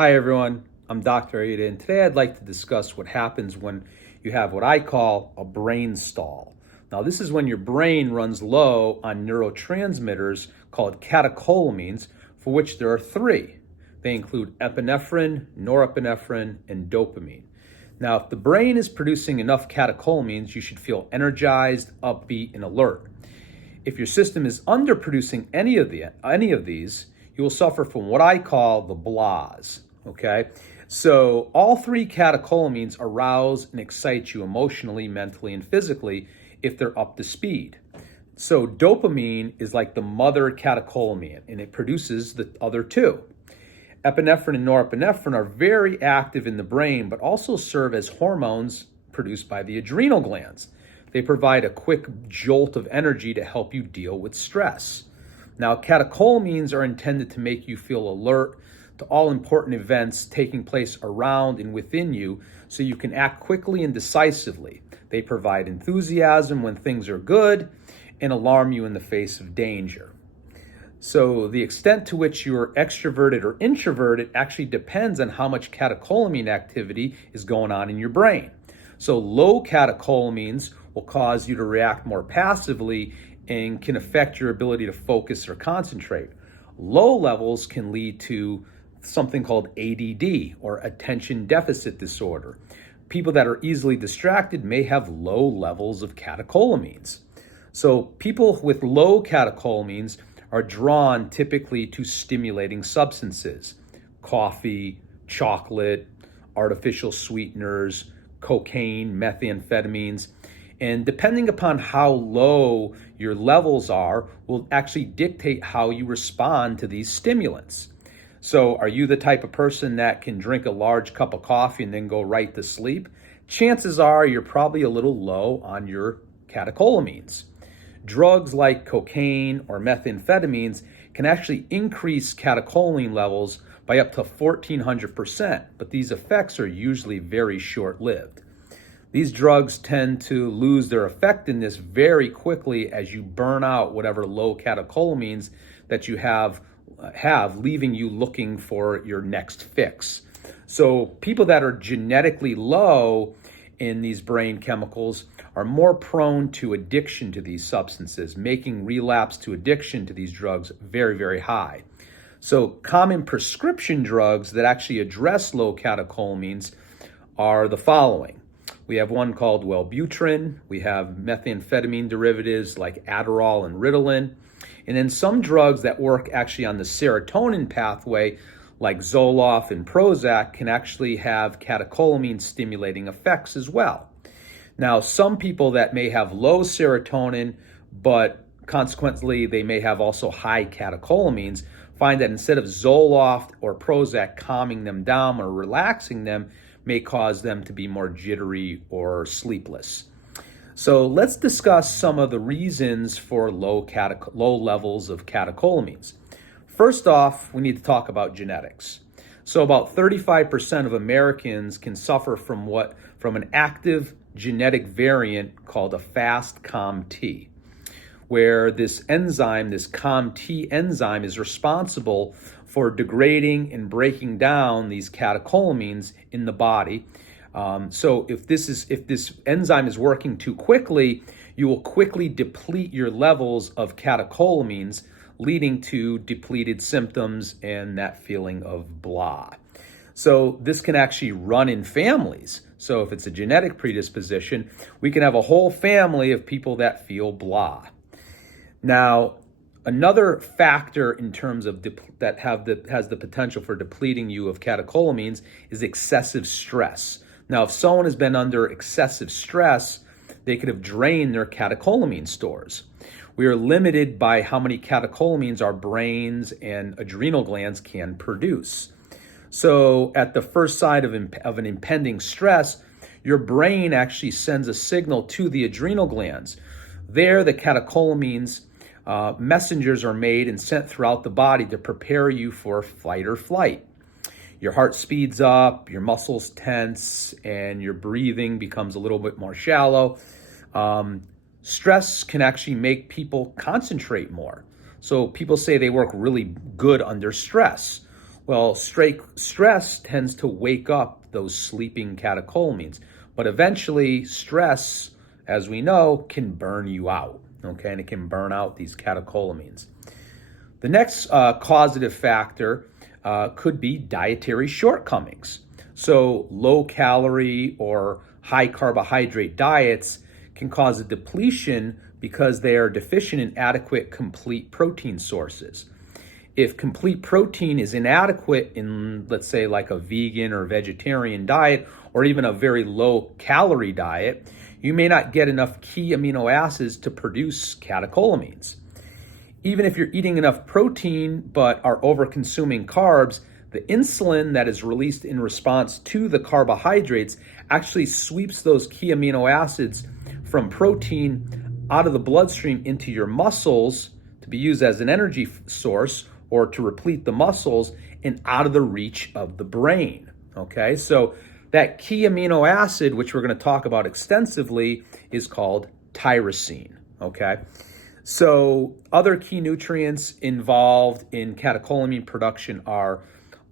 Hi everyone, I'm Dr. Aieta, and today I'd like to discuss what happens when you have what I call a brain stall. Now, this is when your brain runs low on neurotransmitters called catecholamines, for which there are three. They include epinephrine, norepinephrine, and dopamine. Now, if the brain is producing enough catecholamines, you should feel energized, upbeat, and alert. If your system is underproducing any of these, you will suffer from what I call the blahs. Okay, so all three catecholamines arouse and excite you emotionally, mentally, and physically if they're up to speed. So dopamine is like the mother catecholamine, and it produces the other two. Epinephrine and norepinephrine are very active in the brain, but also serve as hormones produced by the adrenal glands. They provide a quick jolt of energy to help you deal with stress. Now, catecholamines are intended to make you feel alert to all important events taking place around and within you so you can act quickly and decisively. They provide enthusiasm when things are good and alarm you in the face of danger. So the extent to which you're extroverted or introverted actually depends on how much catecholamine activity is going on in your brain. So low catecholamines will cause you to react more passively and can affect your ability to focus or concentrate. Low levels can lead to something called ADD, or attention deficit disorder. People that are easily distracted may have low levels of catecholamines. So people with low catecholamines are drawn typically to stimulating substances: coffee, chocolate, artificial sweeteners, cocaine, methamphetamines. And depending upon how low your levels are will actually dictate how you respond to these stimulants. So are you the type of person that can drink a large cup of coffee and then go right to sleep? Chances are you're probably a little low on your catecholamines. Drugs like cocaine or methamphetamines can actually increase catecholamine levels by up to 1,400%, but these effects are usually very short-lived. These drugs tend to lose their effectiveness very quickly as you burn out whatever low catecholamines that you have, leaving you looking for your next fix. So people that are genetically low in these brain chemicals are more prone to addiction to these substances, making relapse to addiction to these drugs very, very high. So common prescription drugs that actually address low catecholamines are the following. We have one called Wellbutrin. We have methamphetamine derivatives like Adderall and Ritalin. And then some drugs that work actually on the serotonin pathway, like Zoloft and Prozac, can actually have catecholamine stimulating effects as well. Now, some people that may have low serotonin, but consequently they may have also high catecholamines, find that instead of Zoloft or Prozac calming them down or relaxing them, may cause them to be more jittery or sleepless. So let's discuss some of the reasons for low levels of catecholamines. First off, we need to talk about genetics. So about 35% of Americans can suffer from an active genetic variant called a fast COMT, where this enzyme, this COMT enzyme, is responsible for degrading and breaking down these catecholamines in the body. So if this enzyme is working too quickly, you will quickly deplete your levels of catecholamines, leading to depleted symptoms and that feeling of blah. So this can actually run in families. So if it's a genetic predisposition, we can have a whole family of people that feel blah. Now, another factor in terms of has the potential for depleting you of catecholamines is excessive stress. Now, if someone has been under excessive stress, they could have drained their catecholamine stores. We are limited by how many catecholamines our brains and adrenal glands can produce. So at the first sign of an impending stress, your brain actually sends a signal to the adrenal glands. There, the catecholamines messengers are made and sent throughout the body to prepare you for fight or flight. Your heart speeds up, your muscles tense, and your breathing becomes a little bit more shallow. Stress can actually make people concentrate more. So people say they work really good under stress. Well, stress tends to wake up those sleeping catecholamines, but eventually stress, as we know, can burn you out, okay? And it can burn out these catecholamines. The next causative factor could be dietary shortcomings. So low calorie or high carbohydrate diets can cause a depletion because they are deficient in adequate complete protein sources. If complete protein is inadequate in, let's say, like a vegan or vegetarian diet, or even a very low calorie diet, you may not get enough key amino acids to produce catecholamines. Even if you're eating enough protein but are over-consuming carbs, the insulin that is released in response to the carbohydrates actually sweeps those key amino acids from protein out of the bloodstream into your muscles to be used as an energy source or to replete the muscles and out of the reach of the brain, okay? So that key amino acid, which we're going to talk about extensively, is called tyrosine, okay? So other key nutrients involved in catecholamine production are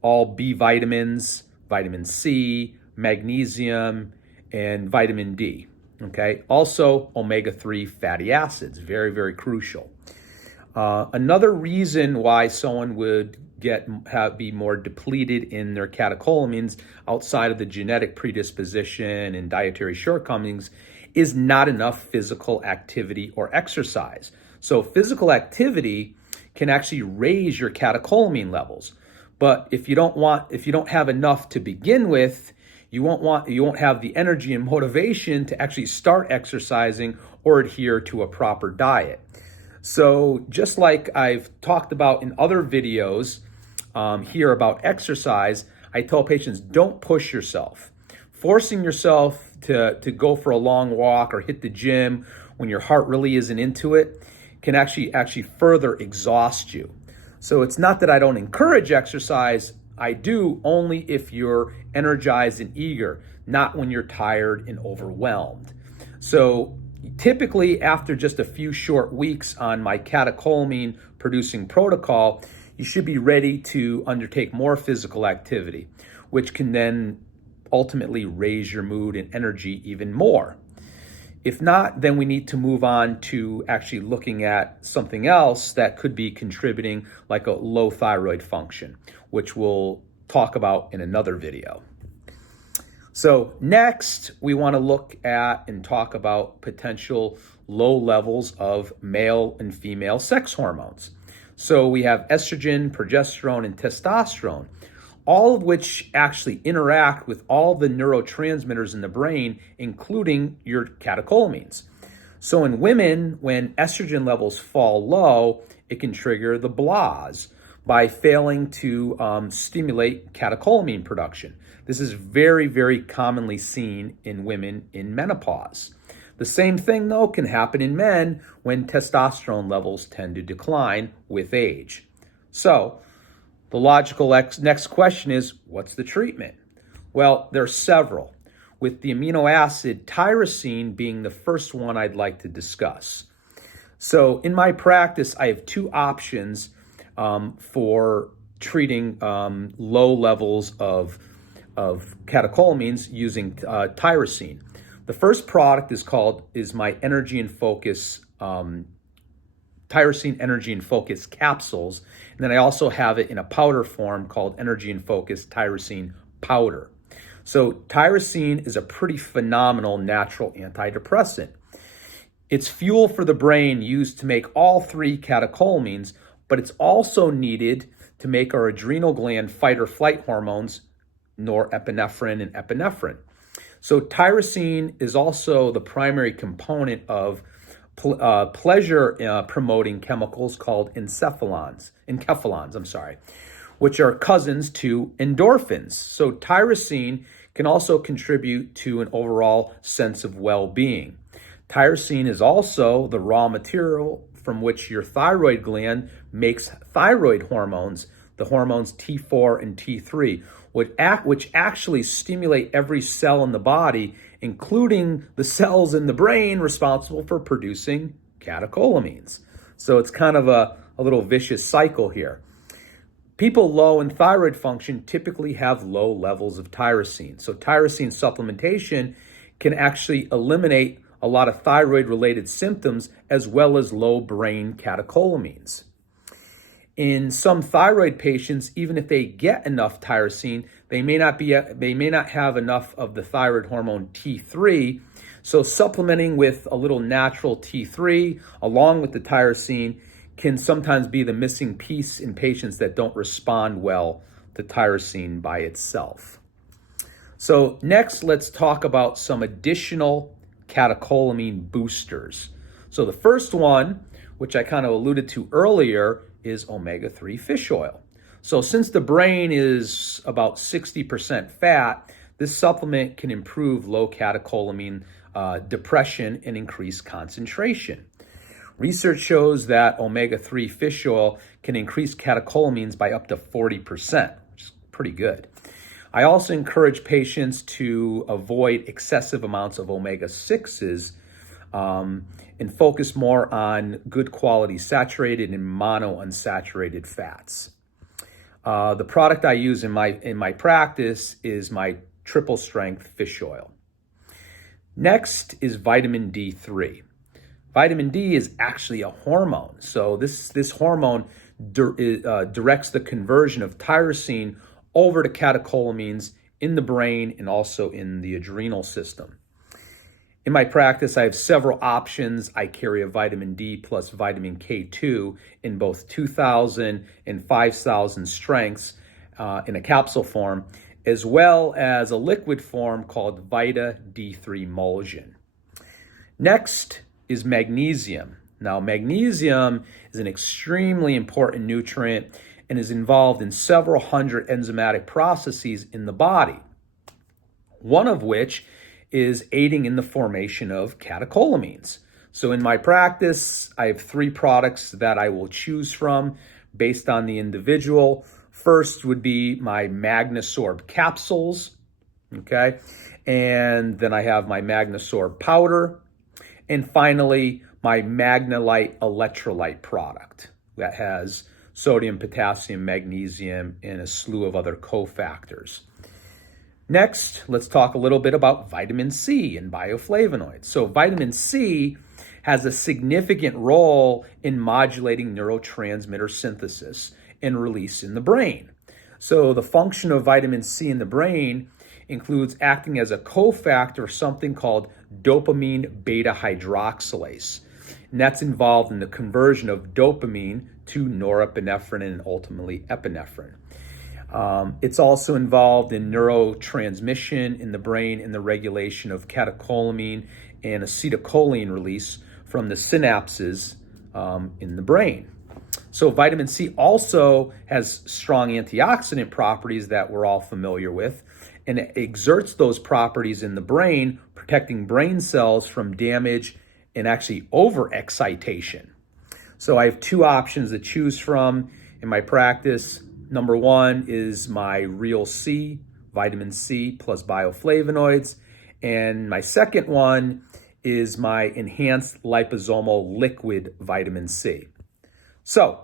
all B vitamins, vitamin C, magnesium, and vitamin D, okay? Also omega-3 fatty acids, very, very crucial. Another reason why someone would be more depleted in their catecholamines outside of the genetic predisposition and dietary shortcomings is not enough physical activity or exercise. So physical activity can actually raise your catecholamine levels. But if you don't have enough to begin with, you won't have the energy and motivation to actually start exercising or adhere to a proper diet. So just like I've talked about in other videos here about exercise, I tell patients, don't push yourself. Forcing yourself to go for a long walk or hit the gym when your heart really isn't into it can actually further exhaust you. So it's not that I don't encourage exercise. I do only if you're energized and eager, not when you're tired and overwhelmed. So typically, after just a few short weeks on my catecholamine producing protocol, you should be ready to undertake more physical activity, which can then ultimately raise your mood and energy even more. If not, then we need to move on to actually looking at something else that could be contributing, like a low thyroid function, which we'll talk about in another video. So next, we want to look at and talk about potential low levels of male and female sex hormones. So we have estrogen, progesterone, and testosterone, all of which actually interact with all the neurotransmitters in the brain, including your catecholamines. So in women, when estrogen levels fall low, it can trigger the blahs by failing to stimulate catecholamine production. This is very, very commonly seen in women in menopause. The same thing, though, can happen in men when testosterone levels tend to decline with age. So the logical next question is, what's the treatment? Well, there are several, with the amino acid tyrosine being the first one I'd like to discuss. So in my practice, I have two options for treating low levels of catecholamines using tyrosine. The first product is my Energy and Focus tyrosine Energy and Focus capsules, and then I also have it in a powder form called Energy and Focus tyrosine powder. So tyrosine is a pretty phenomenal natural antidepressant. It's fuel for the brain used to make all three catecholamines, but it's also needed to make our adrenal gland fight or flight hormones, norepinephrine and epinephrine. So tyrosine is also the primary component of pleasure promoting chemicals called enkephalins, which are cousins to endorphins. So tyrosine can also contribute to an overall sense of well-being. Tyrosine is also the raw material from which your thyroid gland makes thyroid hormones, the hormones T4 and T3, which actually stimulate every cell in the body, including the cells in the brain responsible for producing catecholamines. So it's kind of a little vicious cycle here. People low in thyroid function typically have low levels of tyrosine. So tyrosine supplementation can actually eliminate a lot of thyroid-related symptoms as well as low brain catecholamines. In some thyroid patients, even if they get enough tyrosine, they may not have enough of the thyroid hormone T3. So supplementing with a little natural T3 along with the tyrosine can sometimes be the missing piece in patients that don't respond well to tyrosine by itself. So next, let's talk about some additional catecholamine boosters. So the first one, which I kind of alluded to earlier, is omega-3 fish oil. So since the brain is about 60% fat, this supplement can improve low catecholamine depression and increase concentration. Research shows that omega-3 fish oil can increase catecholamines by up to 40%, which is pretty good. I also encourage patients to avoid excessive amounts of omega-6s and focus more on good quality saturated and monounsaturated fats. The product I use in my practice is my triple strength fish oil. Next is vitamin D3. Vitamin D is actually a hormone. So this hormone directs the conversion of tyrosine over to catecholamines in the brain and also in the adrenal system. In my practice, I have several options. I carry a vitamin D plus vitamin K2 in both 2,000 and 5,000 strengths in a capsule form, as well as a liquid form called Vita D3 Emulsion. Next is magnesium. Now, magnesium is an extremely important nutrient and is involved in several hundred enzymatic processes in the body, one of which is aiding in the formation of catecholamines. So in my practice, I have 3 products that I will choose from based on the individual. First would be my Magnesorb capsules, okay? And then I have my Magnesorb powder. And finally, my Magnalite electrolyte product that has sodium, potassium, magnesium, and a slew of other cofactors. Next, let's talk a little bit about vitamin C and bioflavonoids. So vitamin C has a significant role in modulating neurotransmitter synthesis and release in the brain. So the function of vitamin C in the brain includes acting as a cofactor of something called dopamine beta hydroxylase. And that's involved in the conversion of dopamine to norepinephrine and ultimately epinephrine. It's also involved in neurotransmission in the brain and the regulation of catecholamine and acetylcholine release from the synapses in the brain. So vitamin C also has strong antioxidant properties that we're all familiar with, and it exerts those properties in the brain, protecting brain cells from damage and actually overexcitation. So I have 2 options to choose from in my practice. Number 1 is my Real C, vitamin C plus bioflavonoids. And my second one is my enhanced liposomal liquid vitamin C. So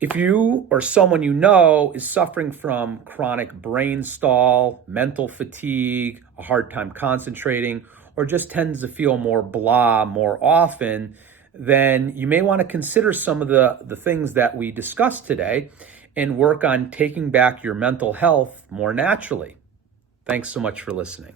if you or someone you know is suffering from chronic brain stall, mental fatigue, a hard time concentrating, or just tends to feel more blah more often, then you may want to consider some of the things that we discussed today and work on taking back your mental health more naturally. Thanks so much for listening.